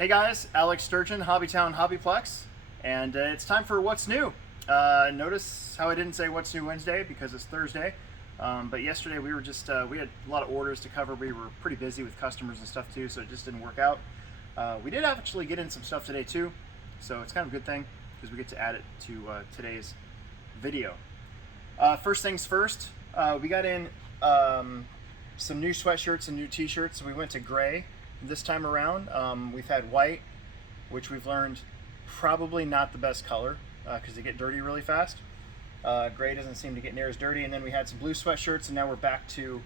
Hey guys, Alex Sturgeon, HobbyTown HobbyPlex, and it's time for What's New. Notice how I didn't say What's New Wednesday because it's Thursday, but yesterday we were just, we had a lot of orders to cover. We were pretty busy with customers and stuff too, so it just didn't work out. We did actually get in some stuff today too, so it's kind of a good thing because we get to add it to today's video. First things first, we got in some new sweatshirts and new t-shirts, so we went to gray. This time around, we've had white, which we've learned probably not the best color because they get dirty really fast. Gray doesn't seem to get near as dirty, and then we had some blue sweatshirts, and now we're back to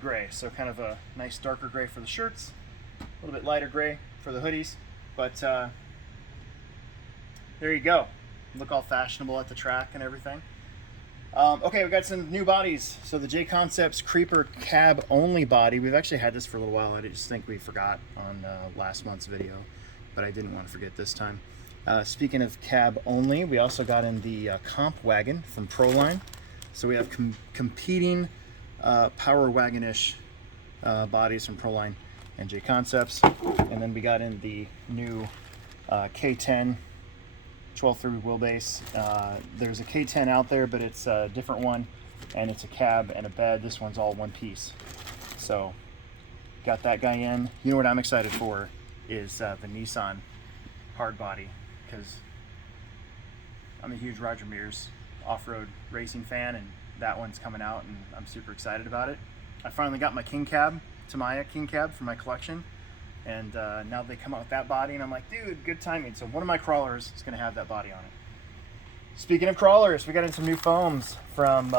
gray. So kind of a nice darker gray for the shirts, a little bit lighter gray for the hoodies. But there you go. Look all fashionable at the track and everything. Okay, we got some new bodies. So the J Concepts Creeper cab only body. We've actually had this for a little while. I just think we forgot on last month's video, but I didn't want to forget this time. Speaking of cab only, we also got in the comp wagon from Proline. So we have competing power wagon-ish bodies from Proline and J Concepts, and then we got in the new K10 12-3 wheelbase. There's a K10 out there, but it's a different one, and it's a cab and a bed. This one's all one piece. So got that guy in. You know what I'm excited for is the Nissan hard body, because I'm a huge Roger Mears off-road racing fan, and that one's coming out, and I'm super excited about it. I finally got my King cab, Tamiya King cab for my collection. And now they come out with that body, and I'm like, dude, good timing. So one of my crawlers is going to have that body on it. Speaking of crawlers, we got in some new foams from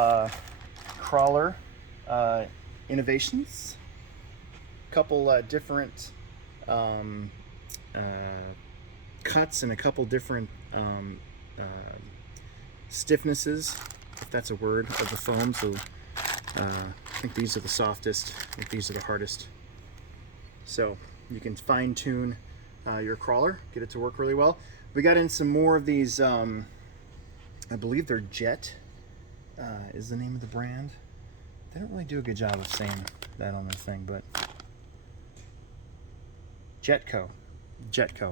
Crawler Innovations. A couple different cuts and a couple different stiffnesses, if that's a word, of the foam. So I think these are the softest. I think these are the hardest. So you can fine tune your crawler, get it to work really well. We got in some more of these, I believe they're Jet, is the name of the brand. They don't really do a good job of saying that on the thing, but Jetco,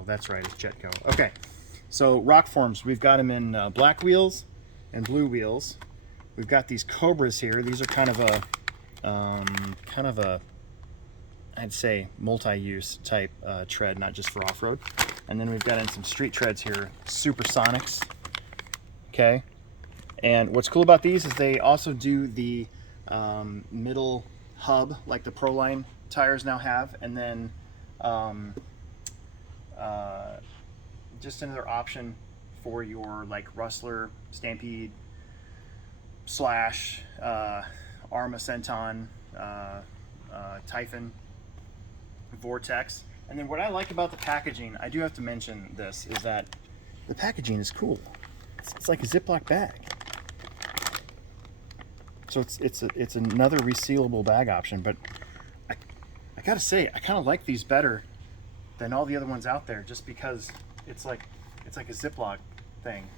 that's right, it's Jetco. Okay, so rock forms, we've got them in black wheels and blue wheels. We've got these Cobras here. These are kind of a I'd say multi-use type tread, not just for off-road. And then we've got in some street treads here, Supersonics. Okay, and what's cool about these is they also do the middle hub like the Proline tires now have, and then just another option for your like Rustler, Stampede, Slash, Arma Senton, Typhon, Vortex. And then what I like about the packaging, I do have to mention this, is that the packaging is cool. It's like a Ziploc bag. So it's another resealable bag option, but I gotta say, I kind of like these better than all the other ones out there, just because it's like a Ziploc thing.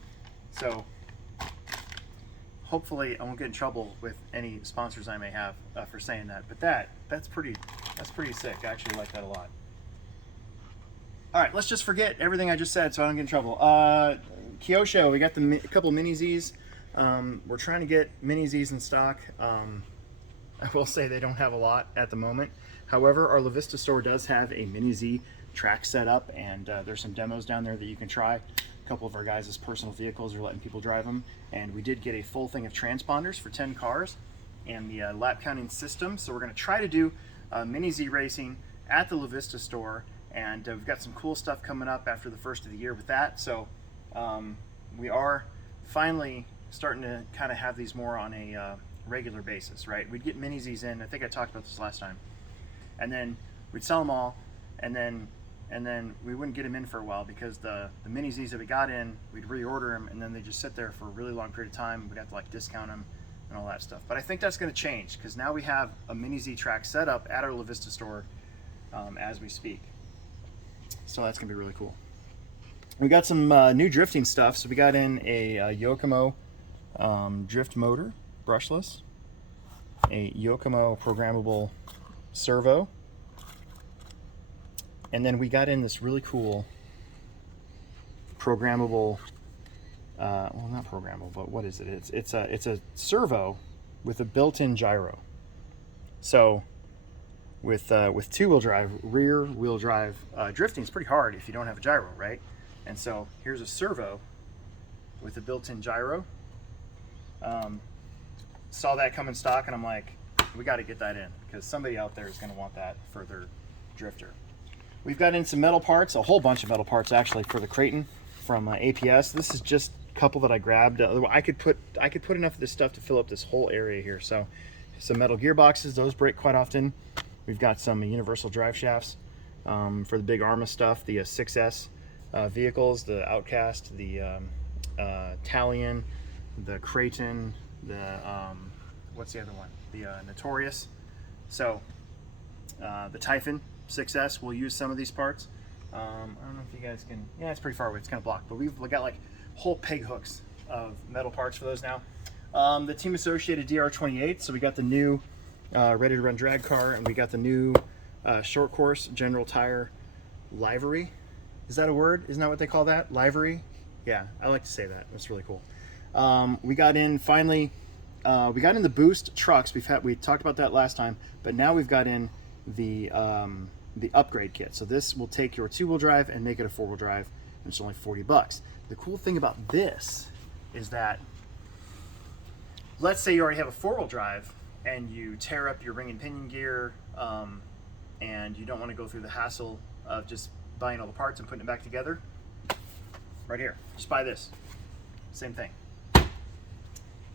So hopefully I won't get in trouble with any sponsors I may have for saying that, but that's pretty sick. I actually like that a lot. All right, let's just forget everything I just said so I don't get in trouble. Kyosho, we got a couple Mini Zs. We're trying to get Mini Zs in stock. I will say they don't have a lot at the moment. However, our La Vista store does have a Mini Z track set up, and there's some demos down there that you can try. A couple of our guys' personal vehicles are letting people drive them, and we did get a full thing of transponders for 10 cars and the lap counting system. So we're going to try to do Mini Z racing at the La Vista store, and we've got some cool stuff coming up after the first of the year with that. So we are finally starting to kind of have these more on a regular basis, right? We'd get Mini Zs in, I think I talked about this last time, and then we'd sell them all, and then we wouldn't get them in for a while because the Mini Zs that we got in, we'd reorder them, and then they just sit there for a really long period of time. We'd have to like discount them and all that stuff. But I think that's going to change because now we have a Mini Z track set up at our La Vista store as we speak. So that's going to be really cool. We got some new drifting stuff. So we got in a Yokomo drift motor, brushless, a Yokomo programmable servo, And then we got in this really cool programmable, well, not programmable, but what is it? It's a servo with a built-in gyro. So with two-wheel drive, rear wheel drive drifting is pretty hard if you don't have a gyro, right? And so here's a servo with a built-in gyro. Saw that come in stock, and I'm like, we got to get that in, because somebody out there is going to want that for their drifter. We've got in some metal parts, a whole bunch of metal parts actually, for the Creighton from APS. This is just a couple that I grabbed. I could put enough of this stuff to fill up this whole area here. So some metal gearboxes, those break quite often. We've got some universal drive shafts for the big ARMA stuff, the 6S vehicles, the Outcast, the Talion, the Creighton, the what's the other one? The Notorious. So the Typhon 6S will use some of these parts. I don't know if you guys can, yeah, it's pretty far away, it's kind of blocked, but we've got like whole peg hooks of metal parts for those now. The Team Associated DR28, so we got the new ready to run drag car, and we got the new short course General Tire livery. Is that a word? Isn't that what they call that? Livery? Yeah, I like to say that. That's really cool. We got in finally, we got in the Boost trucks. We talked about that last time, but now we've got in the upgrade kit. So this will take your two-wheel drive and make it a four-wheel drive, and it's only $40. The cool thing about this is that, let's say you already have a four-wheel drive and you tear up your ring and pinion gear, and you don't want to go through the hassle of just buying all the parts and putting it back together. Right here, just buy this. Same thing.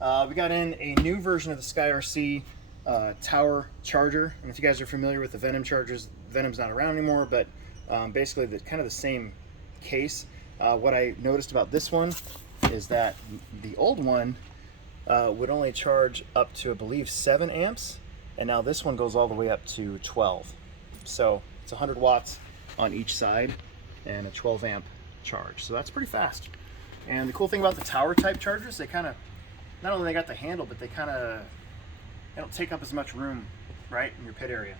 We got in a new version of the SkyRC tower charger. And if you guys are familiar with the Venom chargers, Venom's not around anymore, but basically kind of the same case. What I noticed about this one is that the old one would only charge up to, I believe, 7 amps, and now this one goes all the way up to 12. So it's 100 watts on each side and a 12 amp charge. So that's pretty fast. And the cool thing about the tower type chargers, they kind of, not only they got the handle, but they don't take up as much room, right, in your pit area.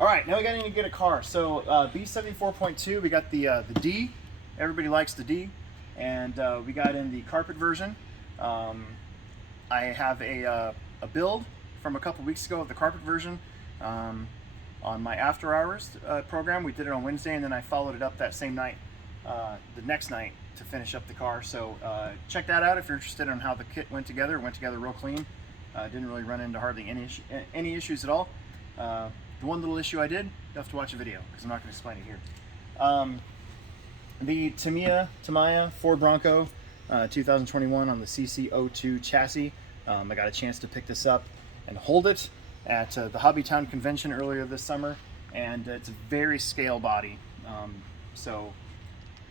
All right, now we got to get a car. So B74.2, we got the D. Everybody likes the D, and we got in the carpet version. I have a build from a couple weeks ago of the carpet version on my after hours program. We did it on Wednesday, and then I followed it up that same night, the next night, to finish up the car. So check that out if you're interested in how the kit went together. It went together real clean. Didn't really run into hardly any issues at all. The one little issue I did, you have to watch a video because I'm not going to explain it here. The Tamiya Ford Bronco 2021 on the CC02 chassis. I got a chance to pick this up and hold it at the HobbyTown convention earlier this summer, and it's a very scale body. So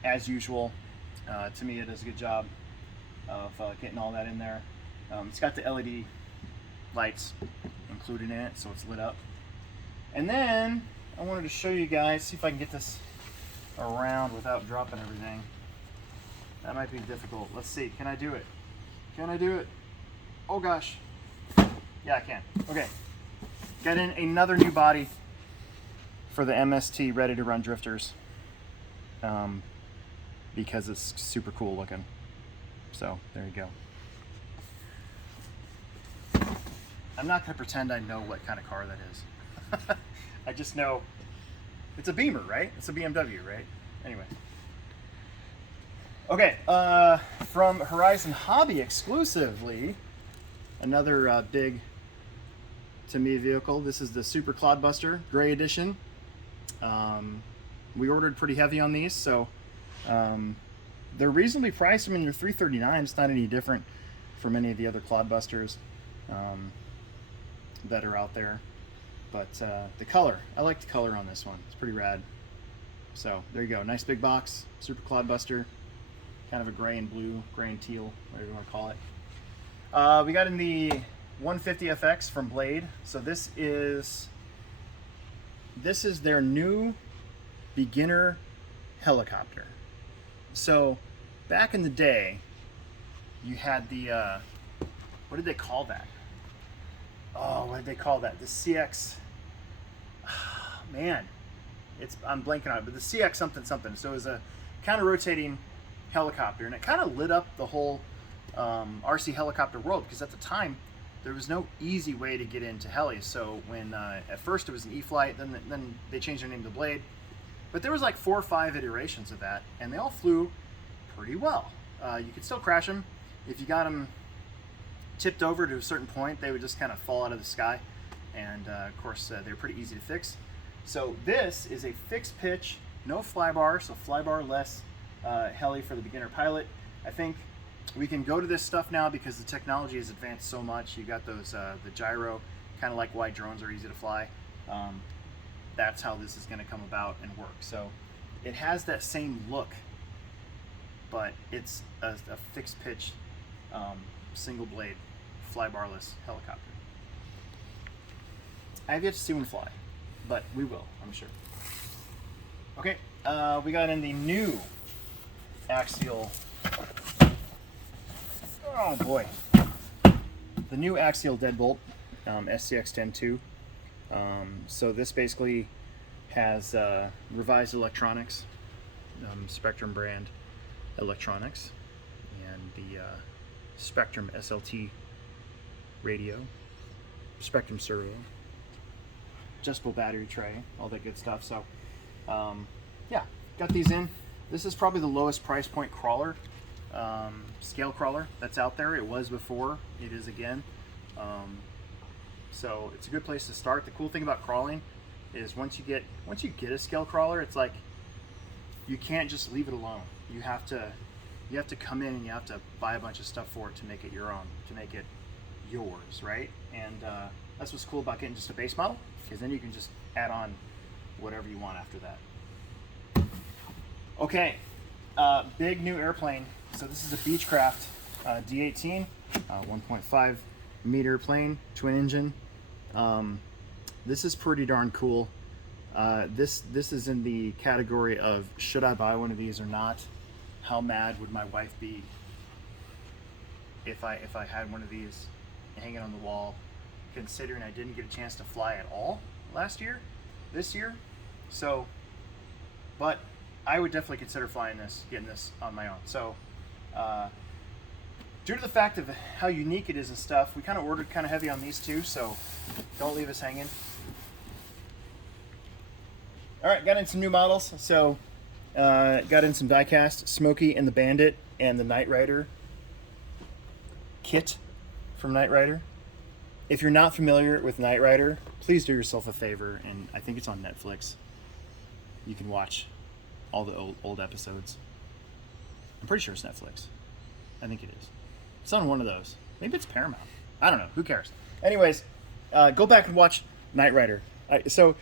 as usual, Tamiya does a good job of getting all that in there. It's got the LED lights included in it, so it's lit up. And then I wanted to show you guys, see if I can get this around without dropping everything. That might be difficult. Let's see. Can I do it? Can I do it? Oh gosh. Yeah, I can. Okay. Got in another new body for the MST Ready to Run drifters, because it's super cool looking. So there you go. I'm not going to pretend I know what kind of car that is. I just know it's a Beamer, right? It's a BMW, right? Anyway. Okay, from Horizon Hobby exclusively, another big Tamiya vehicle. This is the Super Clodbuster Gray Edition. We ordered pretty heavy on these, so they're reasonably priced. I mean, they're $339. It's not any different from any of the other Clodbusters that are out there. But the color, I like the color on this one. It's pretty rad. So there you go. Nice big box, Super Clodbuster. Kind of a gray and blue, gray and teal, whatever you want to call it. We got in the 150 FX from Blade. So this is their new beginner helicopter. So back in the day, you had the what did they call that? Oh, what did they call that? The CX. Oh, man, I'm blanking on it, but the CX something something. So it was a counter-rotating helicopter, and it kind of lit up the whole RC helicopter world, because at the time there was no easy way to get into helis. So when at first it was an E-flite, then they changed their name to Blade, but there was like 4 or 5 iterations of that, and they all flew pretty well. You could still crash them if you got them tipped over to a certain point. They would just kind of fall out of the sky, and of course they're pretty easy to fix. So this is a fixed pitch, no flybar, so flybar less heli for the beginner pilot. I think we can go to this stuff now because the technology has advanced so much. You got those the gyro, kind of like why drones are easy to fly. That's how this is going to come about and work. So it has that same look, but it's a fixed pitch, single blade, flybarless helicopter. I have yet to see one fly, but we will, I'm sure. Okay, we got in the new axial. Oh boy, the new axial deadbolt, SCX-102. So this basically has revised electronics, Spectrum brand electronics, and the Spectrum SLT radio, Spectrum servo, adjustable battery tray, all that good stuff. So yeah, got these in. This is probably the lowest price point crawler, scale crawler that's out there. It was before, it is again. So it's a good place to start. The cool thing about crawling is once you get a scale crawler, it's like you can't just leave it alone. You have to come in and you have to buy a bunch of stuff for it to make it your own, to make it yours, right? And that's what's cool about getting just a base model, because then you can just add on whatever you want after that. Okay, big new airplane. So this is a Beechcraft D18, 1.5 meter plane, twin engine. This is pretty darn cool. This is in the category of should I buy one of these or not? How mad would my wife be if I had one of these hanging on the wall, considering I didn't get a chance to fly at all this year. So, but I would definitely consider flying this, getting this on my own. So, due to the fact of how unique it is and stuff, we kind of ordered kind of heavy on these two, so don't leave us hanging. All right, got in some new models. So, got in some die-cast Smokey and the Bandit and the Knight Rider kit from Knight Rider. If you're not familiar with Knight Rider, please do yourself a favor, and I think it's on Netflix. You can watch all the old episodes. I'm pretty sure it's Netflix. I think it is. It's on one of those. Maybe it's Paramount. I don't know. Who cares? Anyways, go back and watch Knight Rider. So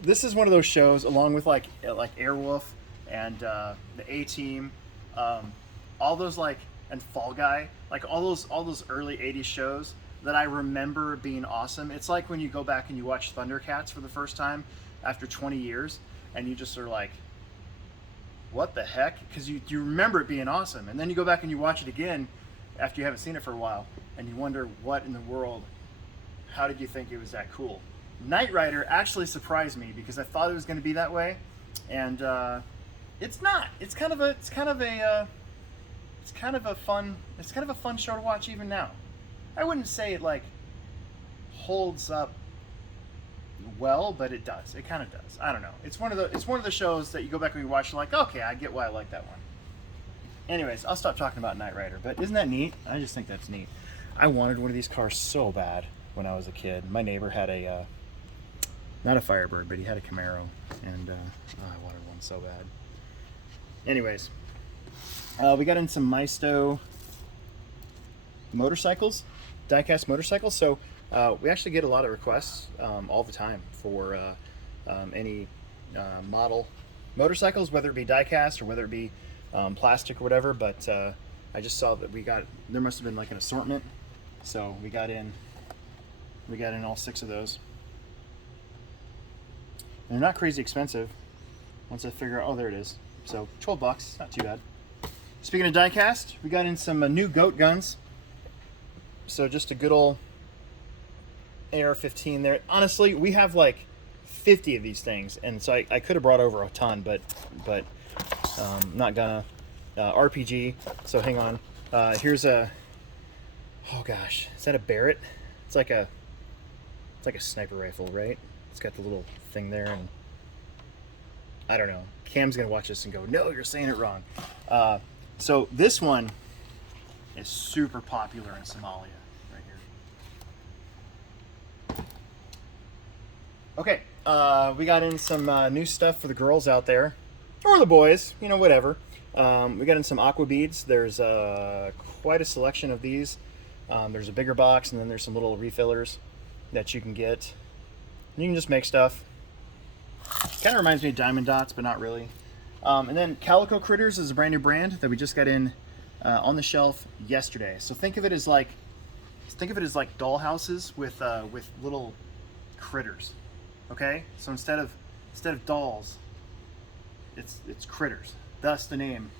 this is one of those shows, along with like Airwolf and the A-Team, all those and Fall Guy, like all those early '80s shows that I remember being awesome. It's like when you go back and you watch Thundercats for the first time after 20 years, and you just are like, what the heck? Because you remember it being awesome, and then you go back and you watch it again after you haven't seen it for a while, and you wonder, what in the world, how did you think it was that cool? Knight Rider actually surprised me, because I thought it was going to be that way, and it's not. It's kind of a fun show to watch even now. I wouldn't say it holds up well, but it does. It kind of does. I don't know. It's one of the shows that you go back and you watch, you're like, okay, I get why I like that one. Anyways, I'll stop talking about Knight Rider, but isn't that neat? I just think that's neat. I wanted one of these cars so bad when I was a kid. My neighbor had a not a Firebird, but he had a Camaro, and I wanted one so bad. Anyways, we got in some Maisto motorcycles, die-cast motorcycles. So we actually get a lot of requests all the time for any model motorcycles, whether it be die-cast or whether it be plastic or whatever. But I just saw that there must have been an assortment, so we got in all 6 of those. And they're not crazy expensive once I figure out, oh, there it is. So $12, not too bad. Speaking of die-cast, we got in some new goat guns. So just a good old AR-15 there. Honestly, we have 50 of these things, and so I could have brought over a ton, but not gonna. RPG. So hang on. Here's a. Oh gosh, is that a Barrett? It's like a sniper rifle, right? It's got the little thing there, and I don't know. Cam's gonna watch this and go, "No, you're saying it wrong." So this one is super popular in Somalia, right here. Okay, we got in some new stuff for the girls out there, or the boys, you know, whatever. We got in some aqua beads. There's quite a selection of these. There's a bigger box, and then there's some little refillers that you can get. You can just make stuff. Kind of reminds me of Diamond Dots, but not really. And then Calico Critters is a brand new brand that we just got in on the shelf yesterday. So think of it as like doll houses with little critters. Okay, so instead of dolls, it's critters. Thus the name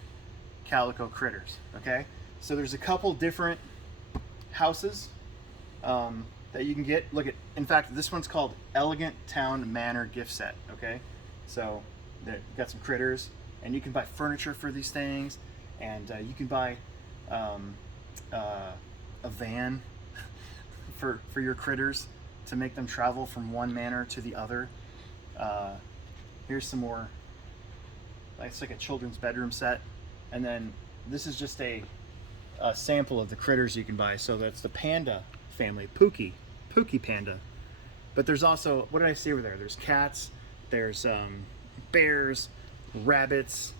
Calico Critters. Okay, so there's a couple different houses that you can get. Look at, in fact, this one's called Elegant Town Manor Gift Set. Okay, so you got some critters, and you can buy furniture for these things, and you can buy a van for your critters to make them travel from one manor to the other. Here's some more. It's like a children's bedroom set, and then this is just a sample of the critters you can buy. So that's the panda family, Pookie Panda. But there's also, what did I say over there? There's cats, there's bears, rabbits,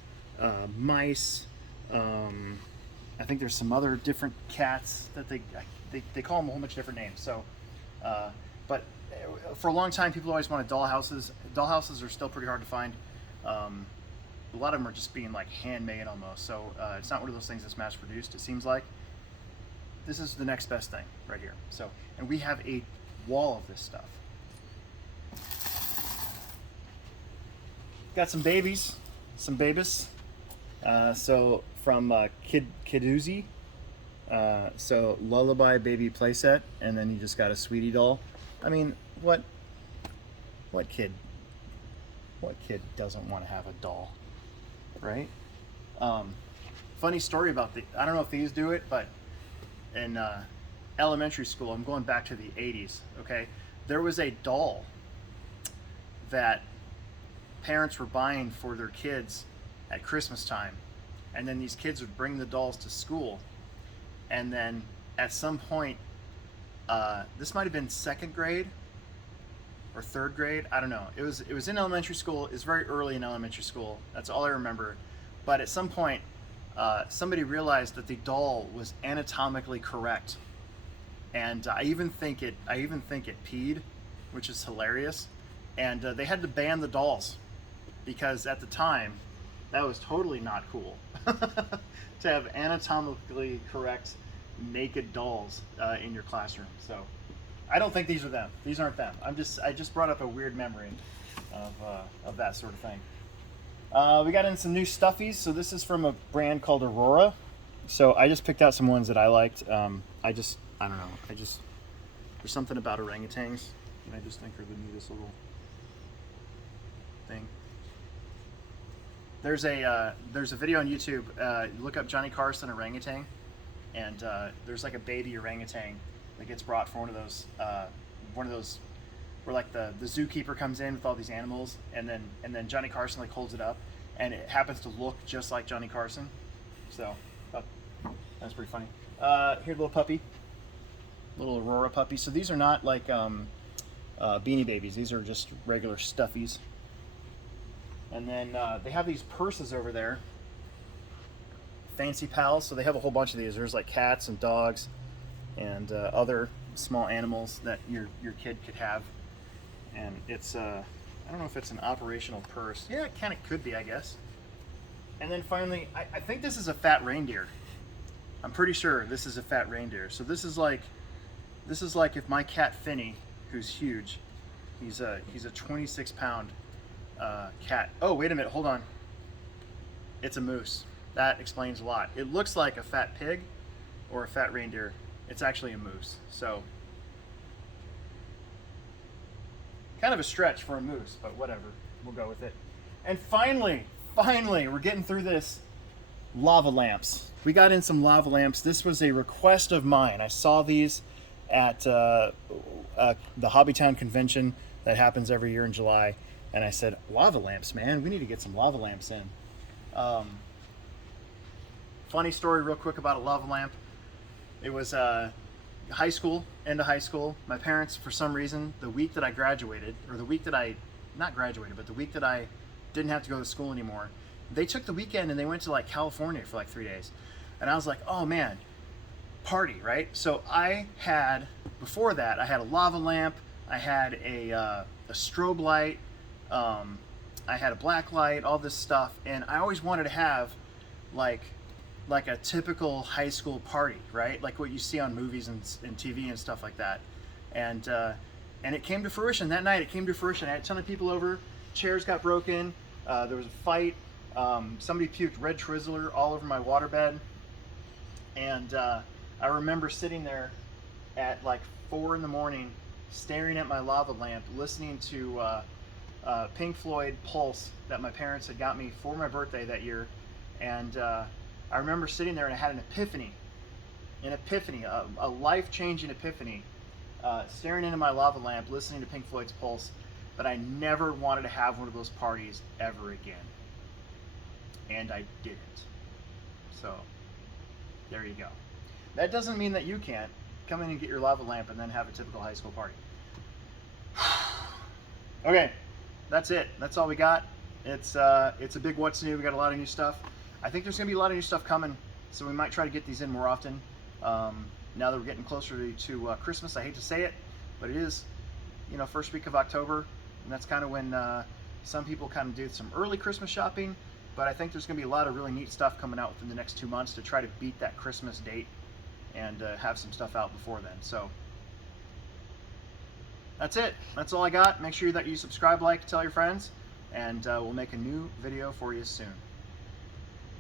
mice. I think there's some other different cats that they call them a whole bunch of different names. So, but for a long time, people always wanted doll houses. Doll houses are still pretty hard to find. A lot of them are just being like handmade almost. So it's not one of those things that's mass produced, it seems like. This is the next best thing right here. So, and we have a wall of this stuff. Got some babies, so from Kidoozy. So Lullaby Baby Playset, and then you just got a Sweetie doll. I mean, what kid doesn't want to have a doll, right? Funny story about I don't know if these do it, but in elementary school, I'm going back to the 80s, okay? There was a doll that parents were buying for their kids at Christmas time, and then these kids would bring the dolls to school, and then at some point, this might have been second grade or third grade, I don't know. It was in elementary school. It was very early in elementary school. That's all I remember. But at some point, somebody realized that the doll was anatomically correct, and I even think it peed, which is hilarious. And they had to ban the dolls because at the time, that was totally not cool to have anatomically correct naked dolls in your classroom. So I don't think these are them. These aren't them. I just brought up a weird memory of that sort of thing. We got in some new Stuffies. So this is from a brand called Aurora. So I just picked out some ones that I liked. I don't know. There's something about orangutans, and I just think they're the neatest little thing. There's a video on YouTube. You look up Johnny Carson orangutan, and there's like a baby orangutan that gets brought for one of those where like the zookeeper comes in with all these animals, and then Johnny Carson like holds it up, and it happens to look just like Johnny Carson. So that's pretty funny. Here's a little puppy, little Aurora puppy. So these are not like Beanie Babies. These are just regular Stuffies. And then they have these purses over there, Fancy Pals. So they have a whole bunch of these. There's like cats and dogs and other small animals that your kid could have. And it's I don't know if it's an operational purse. Yeah, it kind of could be, I guess. And then finally, I think this is a fat reindeer. I'm pretty sure this is a fat reindeer. So this is like if my cat Finny, who's huge, he's a 26-pound cat. Oh, wait a minute, hold on. It's a moose. That explains a lot. It looks like a fat pig or a fat reindeer. It's actually a moose. So Kind of a stretch for a moose, but whatever. We'll go with it. And finally, we're getting through this. Lava lamps. We got in some lava lamps. This was a request of mine. I saw these at the HobbyTown convention that happens every year in July, and I said, lava lamps, man, we need to get some lava lamps in. Funny story real quick about a lava lamp. It was high school, end of high school. My parents, for some reason, the week that I graduated, or the week that I, not graduated, but the week that I didn't have to go to school anymore, they took the weekend and they went to like California for like 3 days. And I was like, oh man, party, right? So I had, before that, I had a lava lamp, I had a strobe light, I had a black light, all this stuff. And I always wanted to have like a typical high school party, right? Like what you see on movies and TV and stuff like that. And it came to fruition that night. It came to fruition. I had a ton of people over, chairs got broken, there was a fight. Somebody puked red Twizzler all over my waterbed, and I remember sitting there at like 4 in the morning staring at my lava lamp, listening to Pink Floyd Pulse that my parents had got me for my birthday that year. And I remember sitting there and I had an epiphany, a life-changing epiphany, staring into my lava lamp, listening to Pink Floyd's Pulse. But I never wanted to have one of those parties ever again. And I didn't. So, there you go. That doesn't mean that you can't come in and get your lava lamp and then have a typical high school party. Okay, that's it. That's all we got. It's a big what's new. We got a lot of new stuff. I think there's going to be a lot of new stuff coming, so we might try to get these in more often. Now that we're getting closer to Christmas, I hate to say it, but it is, first week of October, and that's kind of when some people kind of do some early Christmas shopping. But I think there's going to be a lot of really neat stuff coming out within the next 2 months to try to beat that Christmas date and have some stuff out before then. So that's it. That's all I got. Make sure that you subscribe, like, tell your friends, and we'll make a new video for you soon.